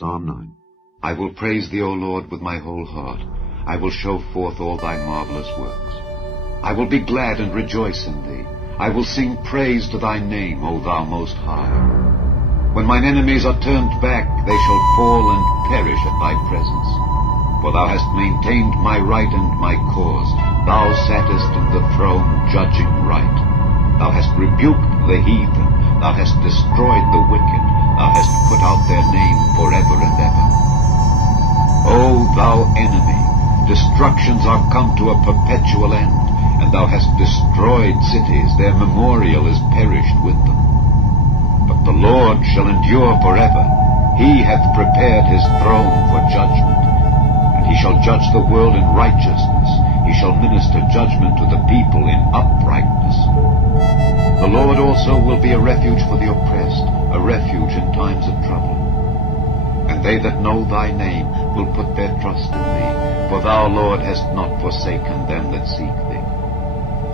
Psalm 9. I will praise thee, O Lord, with my whole heart. I will show forth all thy marvelous works. I will be glad and rejoice in thee. I will sing praise to thy name, O thou most high. When mine enemies are turned back, they shall fall and perish at thy presence. For thou hast maintained my right and my cause. Thou sattest in the throne, judging right. Thou hast rebuked the heathen. Thou hast destroyed the wicked. Thou hast put out their name forever and ever. O thou enemy, destructions are come to a perpetual end, and thou hast destroyed cities, their memorial is perished with them. But the Lord shall endure forever. He hath prepared his throne for judgment, and he shall judge the world in righteousness. He shall minister judgment to the people in uprightness. The Lord also will be a refuge for the oppressed, a refuge in times of trouble. And they that know thy name will put their trust in thee, for thou, Lord, hast not forsaken them that seek thee.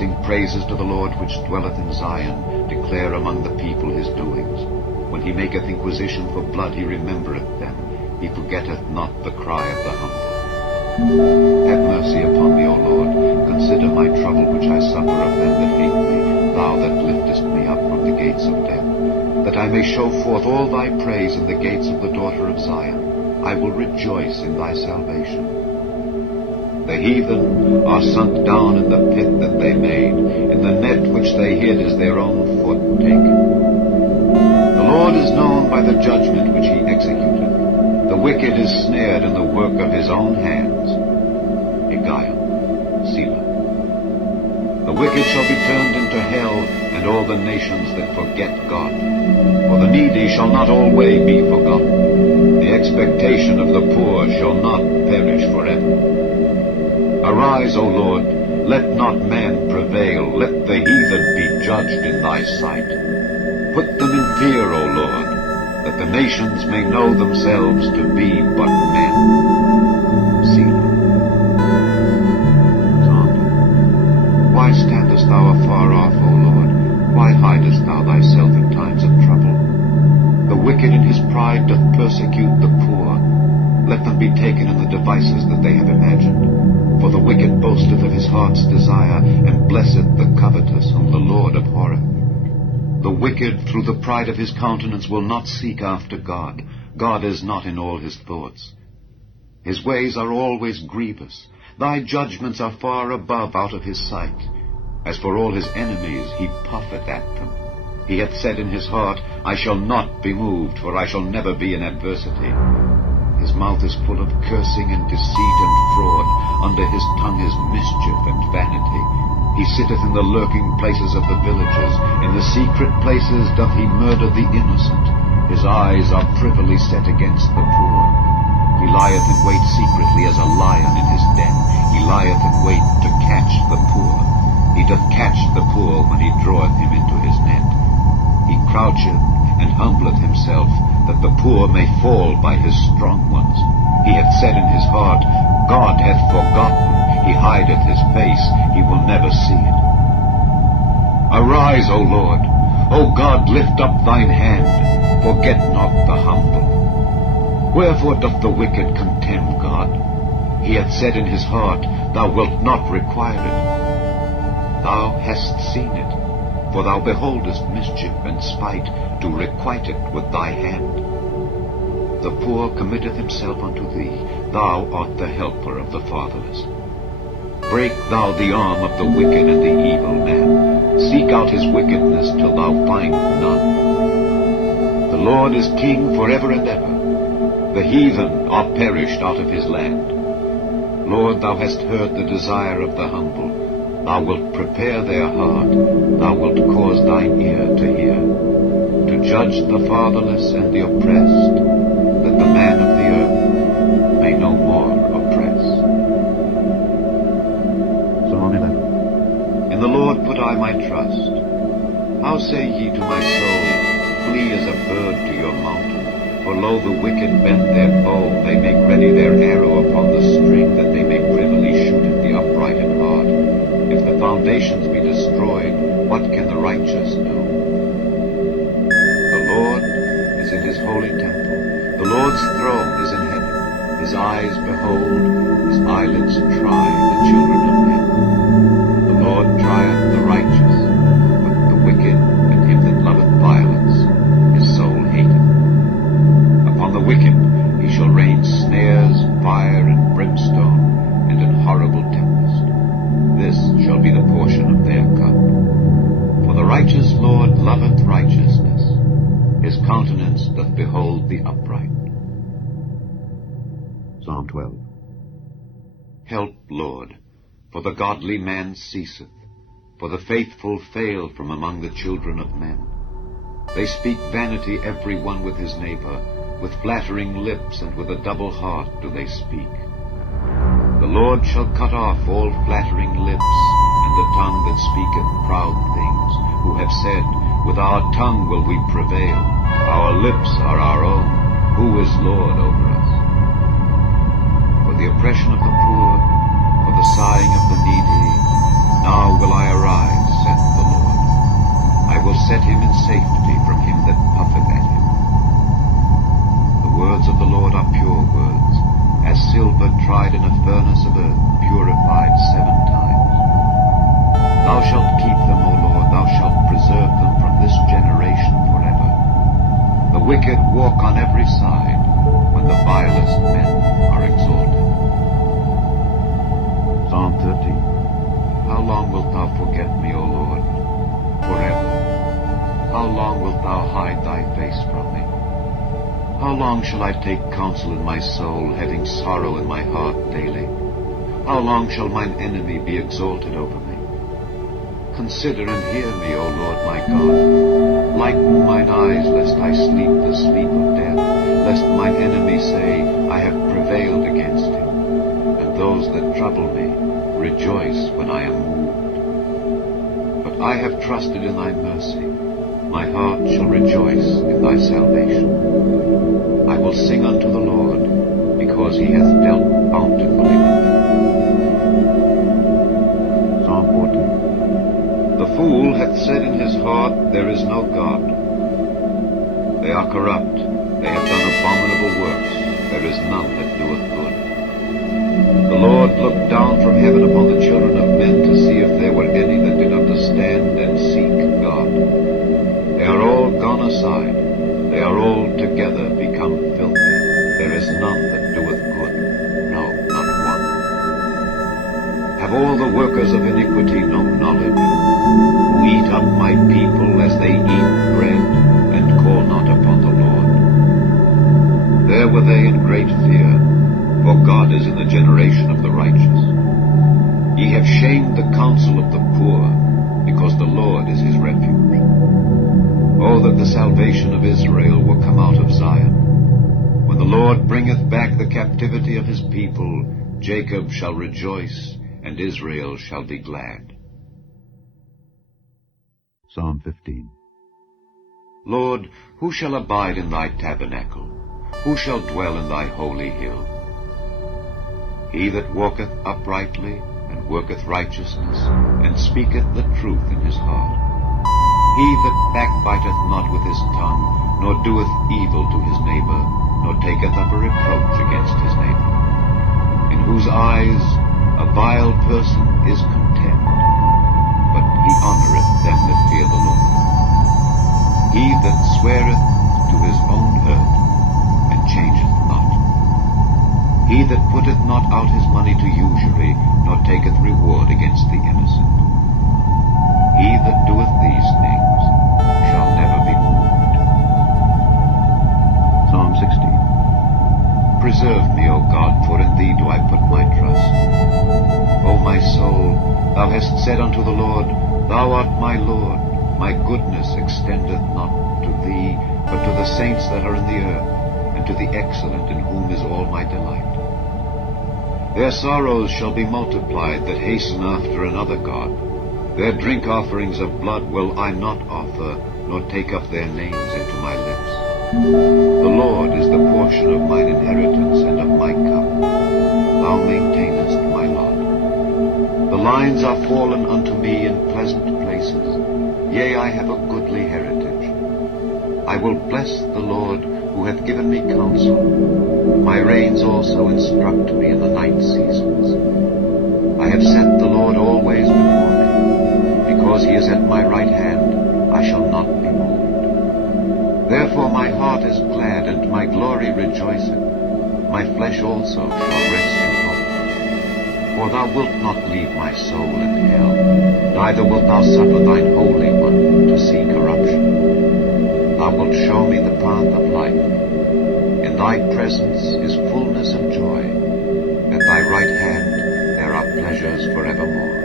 Sing praises to the Lord which dwelleth in Zion, declare among the people his doings. When he maketh inquisition for blood, he remembereth them. He forgetteth not the cry of the humble. Have mercy upon me, O Lord. Consider my trouble which I suffer of them that hate me, thou that liftest me up from the gates of death, that I may show forth all thy praise in the gates of the daughter of Zion. I will rejoice in thy salvation. The heathen are sunk down in the pit that they made. In the net which they hid is their own foot taken. The Lord is known by the judgment which he executeth. The wicked is snared in the work of his own hands. Haggai, Selah. The wicked shall be turned into hell, and all the nations that forget God. For the needy shall not always be forgotten. The expectation of the poor shall not perish forever. Arise, O Lord, let not man prevail. Let the heathen be judged in thy sight. Put them in fear, O Lord, that the nations may know themselves to be but men. Selah. Why standest thou afar off, O Lord? Why hidest thou thyself in times of trouble? The wicked in his pride doth persecute the poor. Let them be taken in the devices that they have imagined. For the wicked boasteth of his heart's desire, and blesseth the covetous, whom the Lord abhorreth. The wicked through the pride of his countenance will not seek after God. God is not in all his thoughts. His ways are always grievous. Thy judgments are far above out of his sight. As for all his enemies, he puffeth at them. He hath said in his heart, I shall not be moved, for I shall never be in adversity. His mouth is full of cursing and deceit and fraud. Under his tongue is mischief and vanity. He sitteth in the lurking places of the villages. In the secret places doth he murder the innocent. His eyes are privily set against the poor. He lieth in wait secretly as a lion in his den. He lieth in wait to catch the poor. He doth catch the poor when he draweth him into his net. He croucheth and humbleth himself, that the poor may fall by his strong ones. He hath said in his heart, God hath forgotten. He hideth his face, he will never see it. Arise, O Lord. O God, lift up thine hand. Forget not the humble. Wherefore doth the wicked contemn God? He hath said in his heart, Thou wilt not require it. Thou hast seen it, for thou beholdest mischief and spite, to requite it with thy hand. The poor committeth himself unto thee. Thou art the helper of the fatherless. Break thou the arm of the wicked and the evil man. Seek out his wickedness till thou find none. The Lord is king forever and ever. The heathen are perished out of his land. Lord, thou hast heard the desire of the humble. Thou wilt prepare their heart. Thou wilt cause thine ear to hear, to judge the fatherless and the oppressed, that the man of the earth may no more oppress. Psalm 11. In the Lord put I my trust. How say ye to my soul, Flee as a bird to your mountain? For lo, the wicked bend their bow, they make ready their arrow upon the string, that they may privily shoot at the upright in heart. If the foundations be destroyed, what can the righteous do? The Lord is in his holy temple. The Lord's throne is in heaven. His eyes behold, his eyelids try the children of men. The Lord trieth the righteous, but the wicked and him that loveth violence his soul hateth. Upon the wicked he shall rain snares, fire, and brimstone, and an horrible tempest. This shall be the portion of their cup. For the righteous Lord loveth righteousness. His countenance doth behold the upright. Psalm 12. Help, Lord, for the godly man ceaseth, for the faithful fail from among the children of men. They speak vanity every one with his neighbor, with flattering lips and with a double heart do they speak. The Lord shall cut off all flattering lips, and the tongue that speaketh proud things, who have said, with our tongue will we prevail, our lips are our own, who is Lord over us? For the oppression of the poor, for the sighing of the needy, now will I arise, saith the Lord. I will set him in safety from him that puffeth at him. The words of the Lord are pure words, as silver tried in a furnace of earth, purified 7 times. Thou shalt keep them, O Lord, thou shalt preserve them from this generation forever. The wicked walk on every side, when the vilest men are exalted. Psalm 13. How long wilt thou forget me, O Lord? Forever. How long wilt thou hide thy face from me? How long shall I take counsel in my soul, having sorrow in my heart daily? How long shall mine enemy be exalted over me? Consider and hear me, O Lord my God. Lighten mine eyes, lest I sleep the sleep of death, lest mine enemy say, I have prevailed against him, and those that trouble me rejoice when I am moved. But I have trusted in thy mercy. My heart shall rejoice in thy salvation. I will sing unto the Lord, because he hath dealt bountifully with me. Psalm 14. The fool hath said in his heart, there is no God. They are corrupt, they have done abominable works, there is none that doeth good. The Lord looked down from heaven upon the children of men to see if there were any that did understand and seek God. They are all gone aside, they are all together become filthy. There is none that doeth good, no, not one. Have all the workers of iniquity no knowledge, who eat up my people as they eat bread, and call not upon the Lord? There were they in great fear, for God is in the generation of the righteous. Ye have shamed the counsel of the poor, because the Lord is his refuge. Oh, that the salvation of Israel were come out of Zion. When the Lord bringeth back the captivity of his people, Jacob shall rejoice, and Israel shall be glad. Psalm 15. Lord, who shall abide in thy tabernacle? Who shall dwell in thy holy hill? He that walketh uprightly, and worketh righteousness, and speaketh the truth in his heart. He that backbiteth not with his tongue, nor doeth evil to his neighbor, nor taketh up a reproach against his neighbor, in whose eyes a vile person is contemned, but he honoureth them that fear the Lord. He that sweareth to his own hurt, and changeth not. He that putteth not out his money to usury, nor taketh reward against the innocent. He that doeth these things shall never be moved. Psalm 16. Preserve me, O God, for in thee do I put my trust. O my soul, thou hast said unto the Lord, Thou art my Lord. My goodness extendeth not to thee, but to the saints that are in the earth, and to the excellent in whom is all my delight. Their sorrows shall be multiplied that hasten after another God. Their drink offerings of blood will I not offer, nor take up their names into my lips. The Lord is the portion of mine inheritance and of my cup. Thou maintainest my lot. The lines are fallen unto me in pleasant places. Yea, I have a goodly heritage. I will bless the Lord who hath given me counsel. My reins also instruct me in the night seasons. I have set the Lord always before me. Because he is at my right hand, I shall not be moved. Therefore my heart is glad, and my glory rejoiceth. My flesh also shall rest in hope. For thou wilt not leave my soul in hell, neither wilt thou suffer thine Holy One to see corruption. Thou wilt show me the path of life. In thy presence is fullness of joy. At thy right hand there are pleasures forevermore.